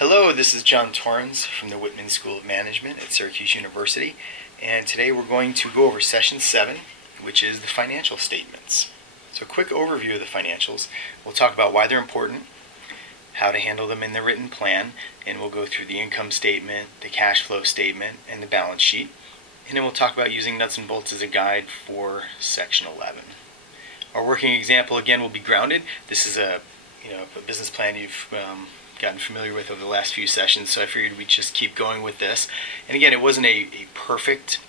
Hello, this is John Torrens from the Whitman School of Management at Syracuse University, and today we're going to go over Session 7, which is the financial statements. So a quick overview of the financials. We'll talk about why they're important, how to handle them in the written plan, and we'll go through the income statement, the cash flow statement, and the balance sheet. And then we'll talk about using nuts and bolts as a guide for Section 11. Our working example again will be grounded. This is a business plan you've gotten familiar with over the last few sessions, so I figured we'd just keep going with this. And again, it wasn't a perfect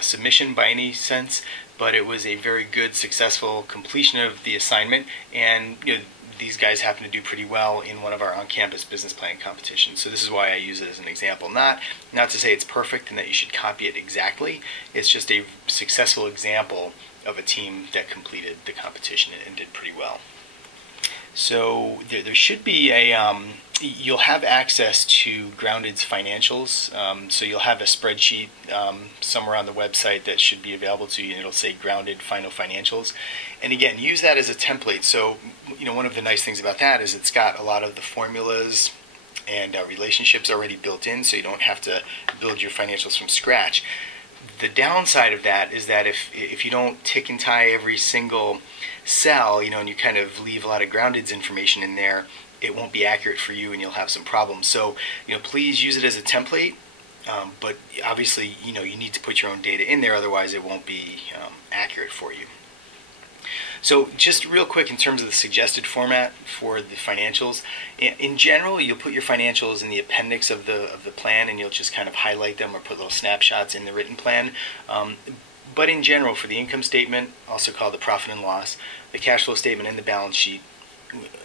submission by any sense, but it was a very good, successful completion of the assignment, and these guys happen to do pretty well in one of our on-campus business plan competitions. So this is why I use it as an example. Not to say it's perfect and that you should copy it exactly. It's just a successful example of a team that completed the competition and did pretty well. So there should be you'll have access to Grounded's financials. So you'll have a spreadsheet somewhere on the website that should be available to you, and it'll say Grounded Final Financials. And again, use that as a template. So one of the nice things about that is it's got a lot of the formulas and relationships already built in, so you don't have to build your financials from scratch. The downside of that is that if you don't tick and tie every single cell, and you kind of leave a lot of Grounded's information in there, it won't be accurate for you and you'll have some problems. So, please use it as a template, but obviously, you need to put your own data in there, otherwise it won't be accurate for you. So just real quick in terms of the suggested format for the financials, in general you'll put your financials in the appendix of the plan, and you'll just kind of highlight them or put little snapshots in the written plan. But in general, for the income statement, also called the profit and loss, the cash flow statement, and the balance sheet,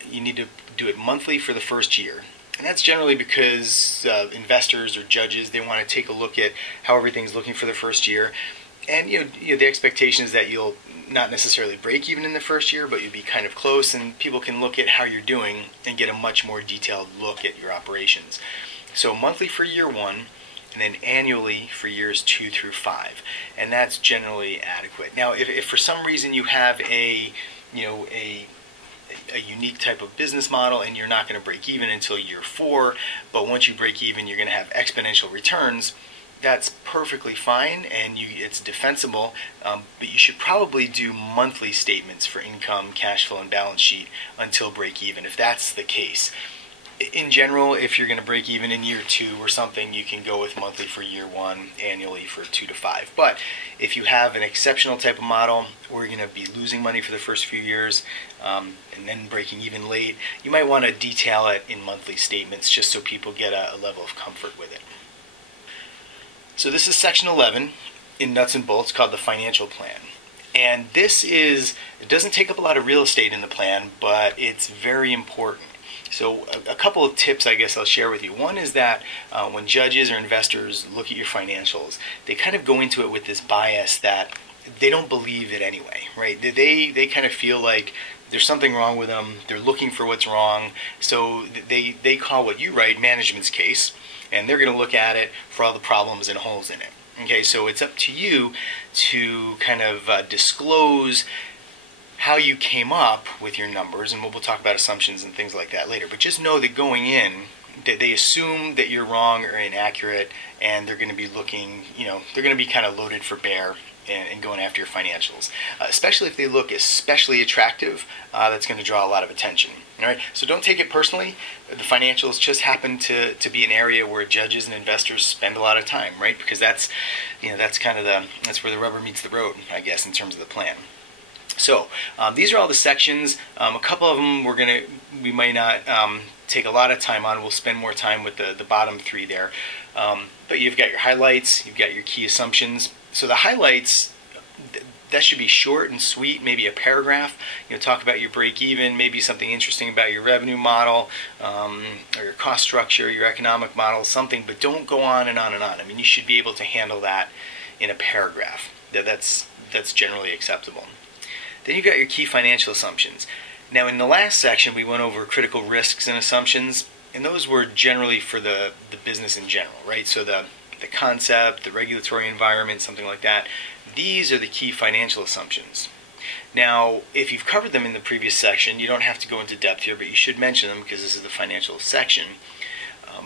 you need to do it monthly for the first year. And that's generally because investors or judges, they want to take a look at how everything's looking for the first year. And the expectation is that you'll not necessarily break even in the first year, but you'll be kind of close, and people can look at how you're doing and get a much more detailed look at your operations. So monthly for year 1, and then annually for years 2 through 5, and that's generally adequate. Now, if for some reason you have a unique type of business model and you're not going to break even until year 4, but once you break even you're going to have exponential returns, that's perfectly fine, and it's defensible, but you should probably do monthly statements for income, cash flow, and balance sheet until break even, if that's the case. In general, if you're going to break even in year 2 or something, you can go with monthly for year 1, annually for 2 to 5. But if you have an exceptional type of model where you're going to be losing money for the first few years and then breaking even late, you might want to detail it in monthly statements just so people get a level of comfort with it. So this is Section 11 in nuts and bolts, called the financial plan. And it doesn't take up a lot of real estate in the plan, but it's very important. So a couple of tips I guess I'll share with you. One is that when judges or investors look at your financials, they kind of go into it with this bias that they don't believe it anyway, right? They kind of feel like there's something wrong with them. They're looking for what's wrong. So they call what you write management's case, and they're going to look at it for all the problems and holes in it. Okay, so it's up to you to kind of disclose how you came up with your numbers, and we'll talk about assumptions and things like that later. But just know that going in, that they assume that you're wrong or inaccurate, and they're going to be looking, they're going to be kind of loaded for bear and going after your financials. Especially if they look especially attractive, that's going to draw a lot of attention. All right, so don't take it personally. The financials just happen to be an area where judges and investors spend a lot of time, right? Because that's where the rubber meets the road, I guess, in terms of the plan. So these are all the sections. A couple of them we might not take a lot of time on. We'll spend more time with the bottom 3 there. But you've got your highlights, you've got your key assumptions. So the highlights, that should be short and sweet, maybe a paragraph. Talk about your break even, maybe something interesting about your revenue model, or your cost structure, your economic model, something, but don't go on and on and on. I mean, you should be able to handle that in a paragraph. That's generally acceptable. Then you've got your key financial assumptions. Now, in the last section, we went over critical risks and assumptions, and those were generally for the business in general, right? So the concept, the regulatory environment, something like that. These are the key financial assumptions. Now, if you've covered them in the previous section, you don't have to go into depth here, but you should mention them because this is the financial section.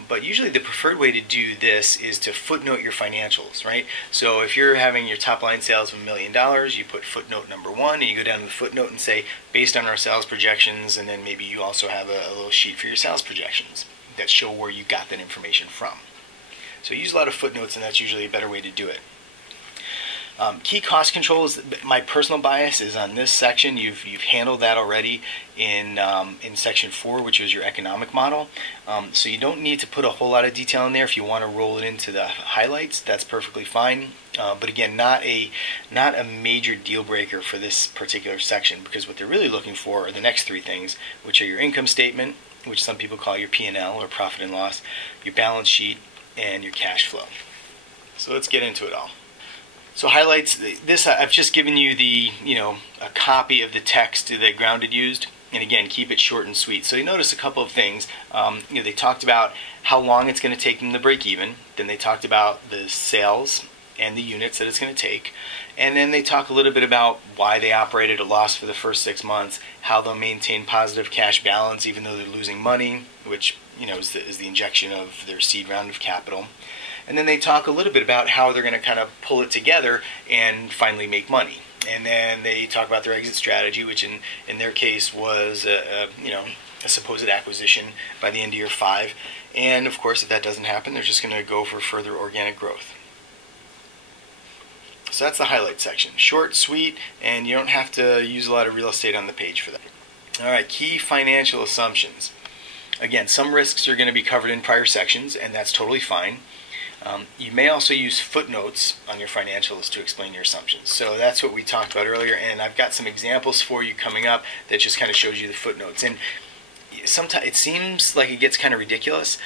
But usually the preferred way to do this is to footnote your financials, right? So if you're having your top line sales of $1 million, you put footnote number 1, and you go down to the footnote and say, based on our sales projections, and then maybe you also have a little sheet for your sales projections that show where you got that information from. So use a lot of footnotes, and that's usually a better way to do it. Key cost controls, my personal bias is on this section. You've handled that already in section 4, which was your economic model. So you don't need to put a whole lot of detail in there. If you want to roll it into the highlights, that's perfectly fine. But again, not a major deal breaker for this particular section, because what they're really looking for are the next 3 things, which are your income statement, which some people call your P&L or profit and loss, your balance sheet, and your cash flow. So let's get into it all. So highlights, this I've just given you a copy of the text that Grounded used, and again, keep it short and sweet. So you notice a couple of things. They talked about how long it's going to take them to break even. Then they talked about the sales and the units that it's going to take, and then they talk a little bit about why they operated at a loss for the first 6 months, how they'll maintain positive cash balance even though they're losing money, which is the injection of their seed round of capital. And then they talk a little bit about how they're going to kind of pull it together and finally make money. And then they talk about their exit strategy, which in their case was a supposed acquisition by the end of year 5. And of course, if that doesn't happen, they're just going to go for further organic growth. So that's the highlight section. Short, sweet, and you don't have to use a lot of real estate on the page for that. All right, key financial assumptions. Again, some risks are going to be covered in prior sections, and that's totally fine. You may also use footnotes on your financials to explain your assumptions. So that's what we talked about earlier, and I've got some examples for you coming up that just kind of shows you the footnotes. And sometimes it seems like it gets kind of ridiculous,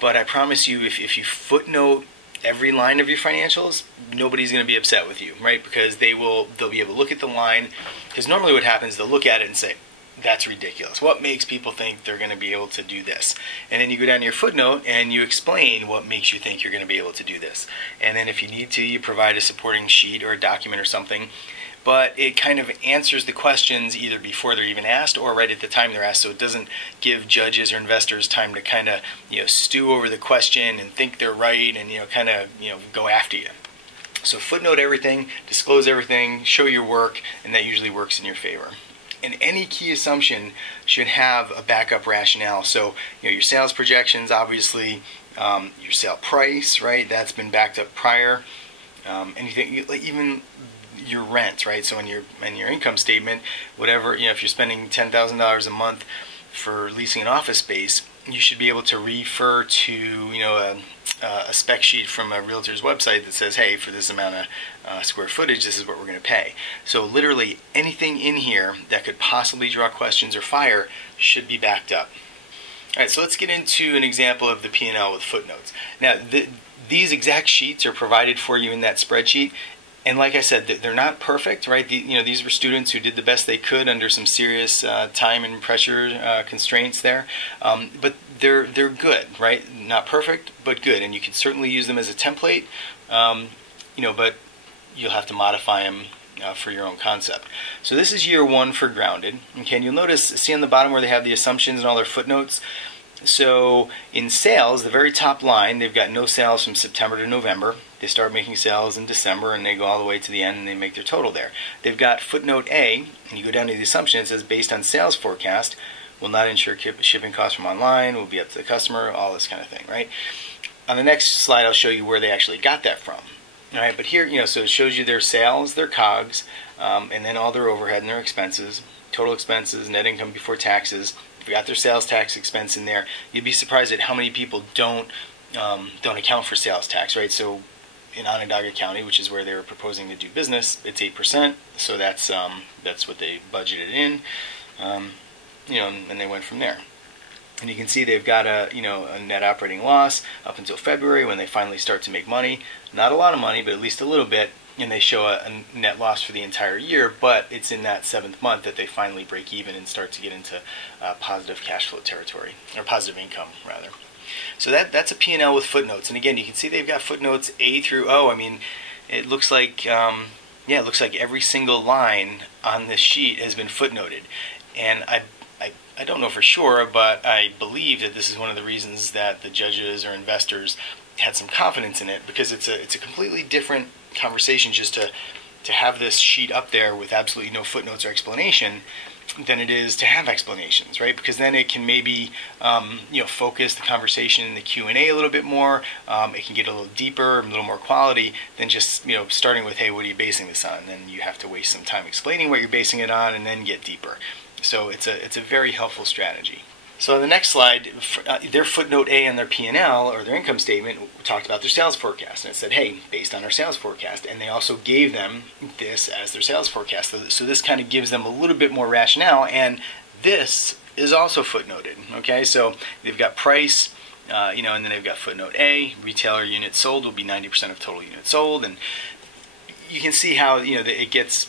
but I promise you, if you footnote every line of your financials, nobody's going to be upset with you, right? Because they'll be able to look at the line, because normally what happens, they'll look at it and say, that's ridiculous. What makes people think they're going to be able to do this? And then you go down to your footnote and you explain what makes you think you're going to be able to do this. And then if you need to, you provide a supporting sheet or a document or something. But it kind of answers the questions either before they're even asked or right at the time they're asked. So it doesn't give judges or investors time to kind of stew over the question and think they're right and kind of go after you. So footnote everything, disclose everything, show your work, and that usually works in your favor. And any key assumption should have a backup rationale. So, your sales projections, obviously, your sale price, right? That's been backed up prior. Anything, even your rent, right? So, in your income statement, whatever, if you're spending $10,000 a month for leasing an office space, you should be able to refer to, a spec sheet from a realtor's website that says, hey, for this amount of square footage, this is what we're going to pay. So literally anything in here that could possibly draw questions or fire should be backed up. All right, so let's get into an example of the P&L with footnotes. Now, these exact sheets are provided for you in that spreadsheet. And like I said, they're not perfect, right? These were students who did the best they could under some serious time and pressure constraints there. But they're good, right? Not perfect, but good. And you can certainly use them as a template, but you'll have to modify them for your own concept. So this is year 1 for Grounded. Okay, and you'll see on the bottom where they have the assumptions and all their footnotes. So in sales, the very top line, they've got no sales from September to November. They start making sales in December and they go all the way to the end and they make their total there. They've got footnote A, and you go down to the assumption, it says based on sales forecast, will not insure shipping costs from online, will be up to the customer, all this kind of thing, right? On the next slide, I'll show you where they actually got that from. All right, but here, so it shows you their sales, their COGS, and then all their overhead and their expenses, total expenses, net income before taxes. If you got their sales tax expense in there, you'd be surprised at how many people don't account for sales tax, right? So in Onondaga County, which is where they were proposing to do business, it's 8%. So that's what they budgeted in, and they went from there. And you can see they've got a net operating loss up until February when they finally start to make money. Not a lot of money, but at least a little bit. And they show a net loss for the entire year, but it's in that 7th month that they finally break even and start to get into positive cash flow territory, or positive income, rather. So that's a P&L with footnotes. And again, you can see they've got footnotes A through O. I mean, it looks like, it looks like every single line on this sheet has been footnoted. And I don't know for sure, but I believe that this is one of the reasons that the judges or investors had some confidence in it, because it's a completely different conversation just to have this sheet up there with absolutely no footnotes or explanation than it is to have explanations, right? Because then it can maybe focus the conversation in the Q&A a little bit more. It can get a little deeper, a little more quality than just starting with, hey, what are you basing this on? And then you have to waste some time explaining what you're basing it on and then get deeper. So it's a very helpful strategy. So on the next slide, their footnote A on their P&L, or their income statement, talked about their sales forecast. And it said, hey, based on our sales forecast. And they also gave them this as their sales forecast. So this kind of gives them a little bit more rationale. And this is also footnoted. Okay, so they've got price, and then they've got footnote A. Retailer units sold will be 90% of total units sold. And you can see how it gets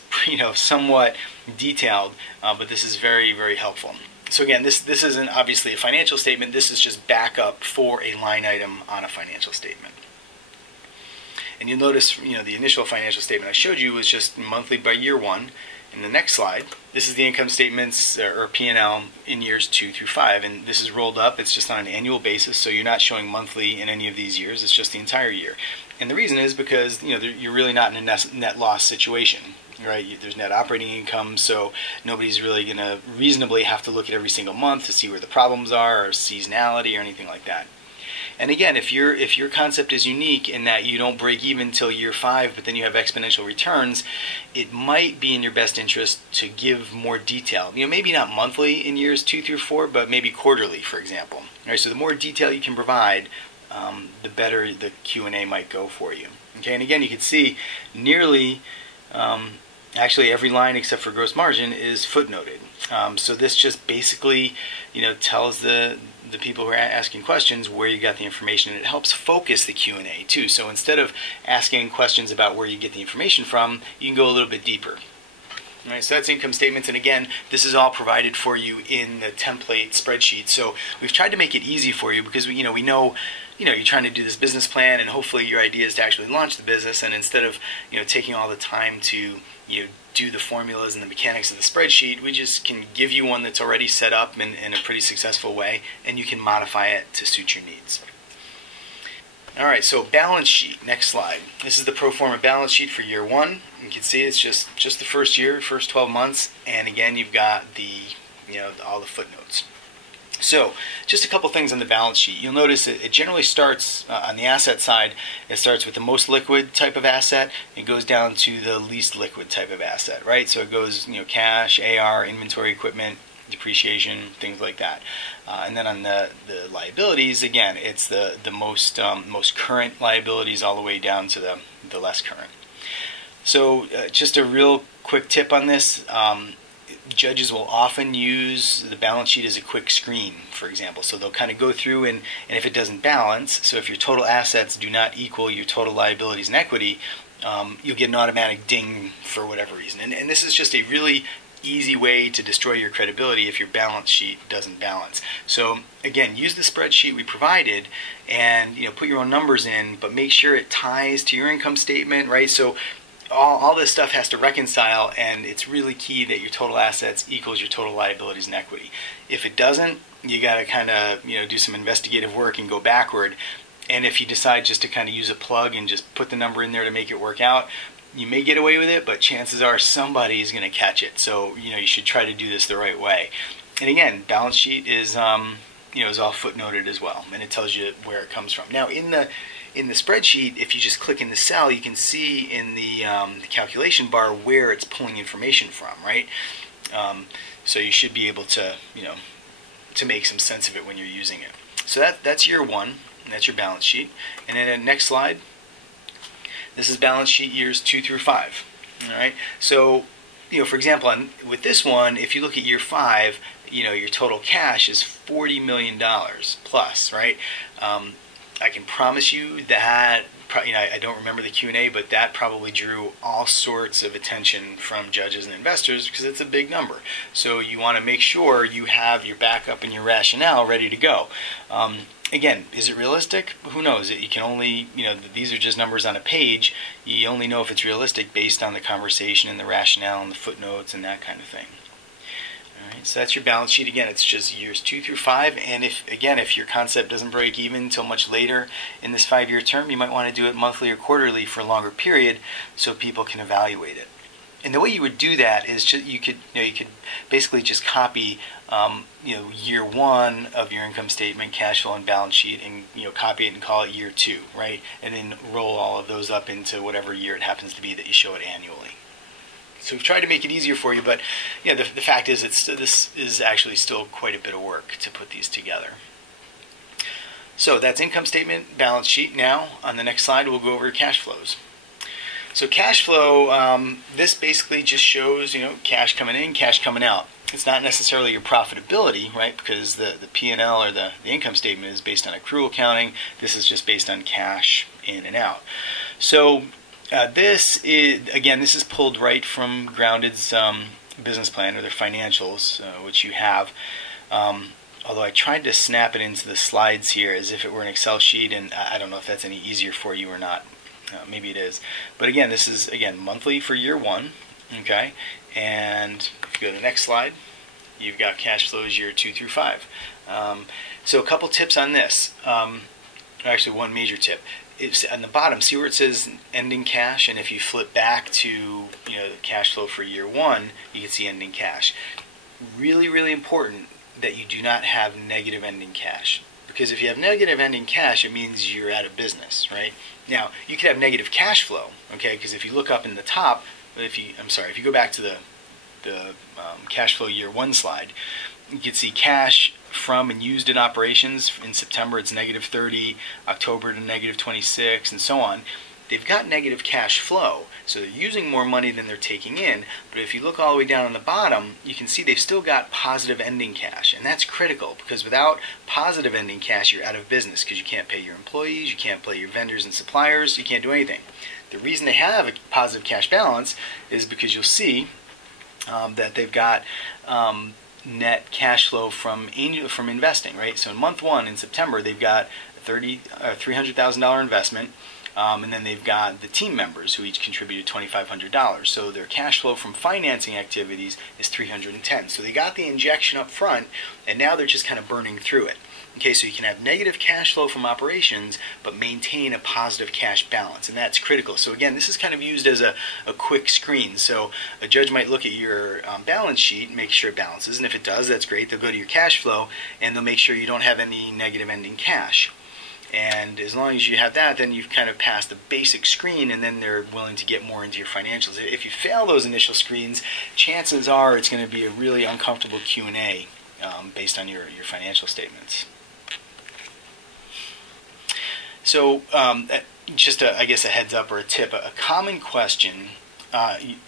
somewhat detailed, but this is very, very helpful. So again, this isn't obviously a financial statement. This is just backup for a line item on a financial statement. And you'll notice, the initial financial statement I showed you was just monthly by year one. In the next slide, this is the income statements or P&L in years 2 through 5, and this is rolled up. It's just on an annual basis, so you're not showing monthly in any of these years. It's just the entire year. And the reason is because you're really not in a net loss situation. Right, there's net operating income, so nobody's really going to reasonably have to look at every single month to see where the problems are, or seasonality, or anything like that. And again, if your concept is unique in that you don't break even till year 5, but then you have exponential returns, it might be in your best interest to give more detail. Maybe not monthly in years 2 through 4, but maybe quarterly, for example. All right, so the more detail you can provide, the better the Q&A might go for you. Okay, and again, you can see nearly actually every line except for gross margin is footnoted. So this just basically, tells the people who are asking questions where you got the information, and it helps focus the Q&A too. So instead of asking questions about where you get the information from, you can go a little bit deeper. All right, so that's income statements, and again, this is all provided for you in the template spreadsheet. So we've tried to make it easy for you because we know you're trying to do this business plan, and hopefully your idea is to actually launch the business. And instead of taking all the time to do the formulas and the mechanics of the spreadsheet, we just can give you one that's already set up in a pretty successful way, and you can modify it to suit your needs. All right, so balance sheet, next slide. This is the pro forma balance sheet for year 1. You can see it's just the first year, first 12 months, and again, you've got all the footnotes. So, just a couple things on the balance sheet. You'll notice it generally starts on the asset side. It starts with the most liquid type of asset. It goes down to the least liquid type of asset, right? So it goes, cash, AR, inventory, equipment, depreciation, things like that. And then on the liabilities, again, it's the most current liabilities all the way down to the less current. So just a real quick tip on this. Judges will often use the balance sheet as a quick screen, for example. So they'll kind of go through, and if it doesn't balance, so if your total assets do not equal your total liabilities and equity, you'll get an automatic ding for whatever reason. And this is just a really easy way to destroy your credibility if your balance sheet doesn't balance. So again, use the spreadsheet we provided and put your own numbers in, but make sure it ties to your income statement, right? So all this stuff has to reconcile, and it's really key that your total assets equals your total liabilities and equity. If it doesn't, you got to kind of do some investigative work and go backward. And if you decide just to kind of use a plug and just put the number in there to make it work out, you may get away with it, but chances are somebody's going to catch it. So you should try to do this the right way. And again, balance sheet is is all footnoted as well, and it tells you where it comes from. Now in the spreadsheet, if you just click in the cell, you can see in the calculation bar where it's pulling information from, right? So you should be able to, to make some sense of it when you're using it. So that's year 1, and that's your balance sheet. And then the next slide, this is balance sheet years 2 through 5. All right. So, for example, with this one, if you look at year 5, your total cash is $40 million plus, right? I can promise you that, I don't remember the Q&A, but that probably drew all sorts of attention from judges and investors because it's a big number. So you want to make sure you have your backup and your rationale ready to go. Again, is it realistic? Who knows? You can only, these are just numbers on a page. You only know if it's realistic based on the conversation and the rationale and the footnotes and that kind of thing. All Alright, so that's your balance sheet. Again, it's just years 2 through 5, and if your concept doesn't break even until much later in this 5-year term, you might want to do it monthly or quarterly for a longer period so people can evaluate it. And the way you would do that is just, you could basically just copy year 1 of your income statement, cash flow, and balance sheet, and copy it and call it year 2, right? And then roll all of those up into whatever year it happens to be that you show it annually. So we've tried to make it easier for you, but the fact is this is actually still quite a bit of work to put these together. So that's income statement, balance sheet. Now on the next slide we'll go over cash flows. So cash flow, this basically just shows cash coming in, cash coming out. It's not necessarily your profitability, right? Because the P&L or the income statement is based on accrual accounting. This is just based on cash in and out. So this is pulled right from Grounded's business plan or their financials, which you have. Although I tried to snap it into the slides here as if it were an Excel sheet, and I don't know if that's any easier for you or not. Maybe it is. But again, this is monthly for year 1. Okay, and if you go to the next slide, you've got cash flows year 2 through 5. So a couple tips on this. Actually, one major tip. It's on the bottom, see where it says ending cash, and if you flip back to the cash flow for year 1, you can see ending cash. Really, really important that you do not have negative ending cash, because if you have negative ending cash, it means you're out of business, right? Now you could have negative cash flow, okay? Because if you look up in the top, if you go back to the cash flow year 1 slide, you can see cash from and used in operations. In September it's negative 30, October to negative 26, and so on. They've got negative cash flow, so they're using more money than they're taking in. But if you look all the way down on the bottom, you can see they've still got positive ending cash, and that's critical, because without positive ending cash, you're out of business, because you can't pay your employees, you can't pay your vendors and suppliers, you can't do anything. The reason they have a positive cash balance is because you'll see that they've got net cash flow from investing, right? So in month 1 in September, they've got $300,000 investment, and then they've got the team members who each contributed $2,500. So their cash flow from financing activities is $310. So they got the injection up front, and now they're just kind of burning through it. Okay, so you can have negative cash flow from operations, but maintain a positive cash balance, and that's critical. So again, this is kind of used as a quick screen. So a judge might look at your balance sheet, make sure it balances, and if it does, that's great. They'll go to your cash flow, and they'll make sure you don't have any negative ending cash. And as long as you have that, then you've kind of passed the basic screen, and then they're willing to get more into your financials. If you fail those initial screens, chances are it's going to be a really uncomfortable Q&A based on your financial statements. So just I guess a heads up or a tip, a common question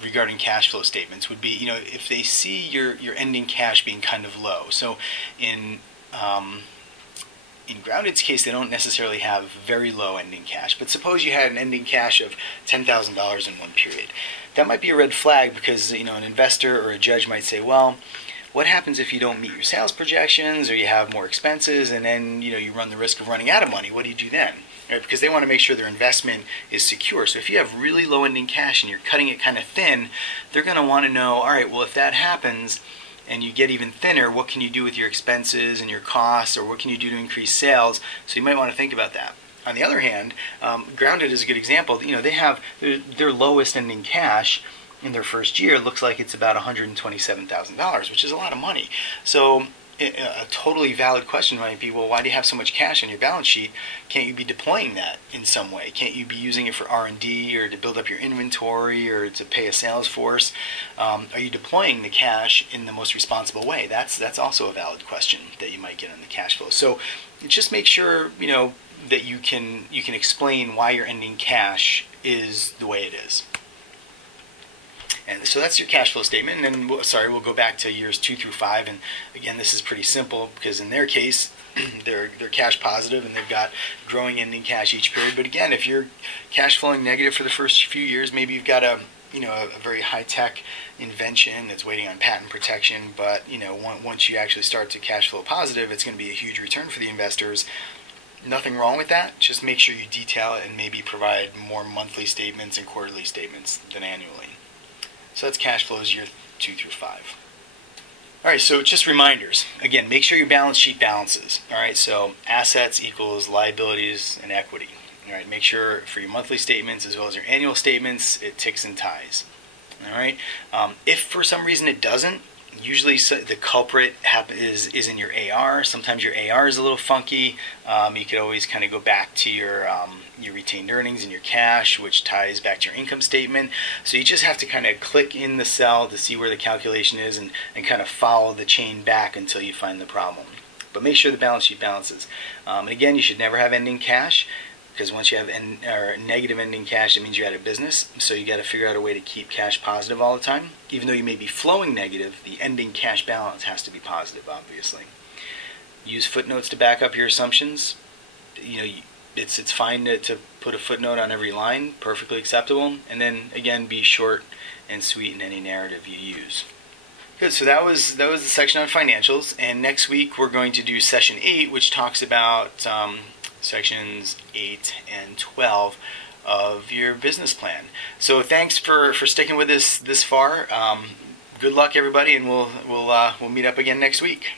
regarding cash flow statements would be, if they see your ending cash being kind of low. So in Grounded's case, they don't necessarily have very low ending cash, but suppose you had an ending cash of $10,000 in one period. That might be a red flag, because an investor or a judge might say, well, what happens if you don't meet your sales projections, or you have more expenses, and then you run the risk of running out of money? What do you do then? Right? Because they want to make sure their investment is secure. So if you have really low ending cash and you're cutting it kind of thin, they're going to want to know, all right, well, if that happens and you get even thinner, what can you do with your expenses and your costs, or what can you do to increase sales? So you might want to think about that. On the other hand, Grounded is a good example. They have their lowest ending cash in their first year looks like it's about $127,000, which is a lot of money. So a totally valid question might be, well, why do you have so much cash on your balance sheet? Can't you be deploying that in some way? Can't you be using it for R&D, or to build up your inventory, or to pay a sales force? Are you deploying the cash in the most responsible way? That's also a valid question that you might get on the cash flow. So just make sure that you can explain why your ending cash is the way it is. And so that's your cash flow statement. And then, we'll go back to years 2 through 5. And again, this is pretty simple, because in their case, they're cash positive, and they've got growing ending cash each period. But again, if you're cash flowing negative for the first few years, maybe you've got a very high-tech invention that's waiting on patent protection. But once you actually start to cash flow positive, it's going to be a huge return for the investors. Nothing wrong with that. Just make sure you detail it and maybe provide more monthly statements and quarterly statements than annually. So that's cash flows year 2 through 5. All right, so just reminders. Again, make sure your balance sheet balances. All right, so assets equals liabilities and equity. All right, make sure for your monthly statements as well as your annual statements, it ticks and ties. All right, if for some reason it doesn't, usually the culprit is in your AR. Sometimes your AR is a little funky. You could always kind of go back to your retained earnings and your cash, which ties back to your income statement. So you just have to kind of click in the cell to see where the calculation is and kind of follow the chain back until you find the problem. But make sure the balance sheet balances. And again, you should never have ending cash, because once you have negative ending cash, it means you're out of business. So you got to figure out a way to keep cash positive all the time. Even though you may be flowing negative, the ending cash balance has to be positive, obviously. Use footnotes to back up your assumptions. It's fine to put a footnote on every line, perfectly acceptable. And then again, be short and sweet in any narrative you use. Good. So that was the section on financials. And next week we're going to do session 8, which talks about sections 8 and 12 of your business plan. So thanks for sticking with us this far. Good luck, everybody, and we'll meet up again next week.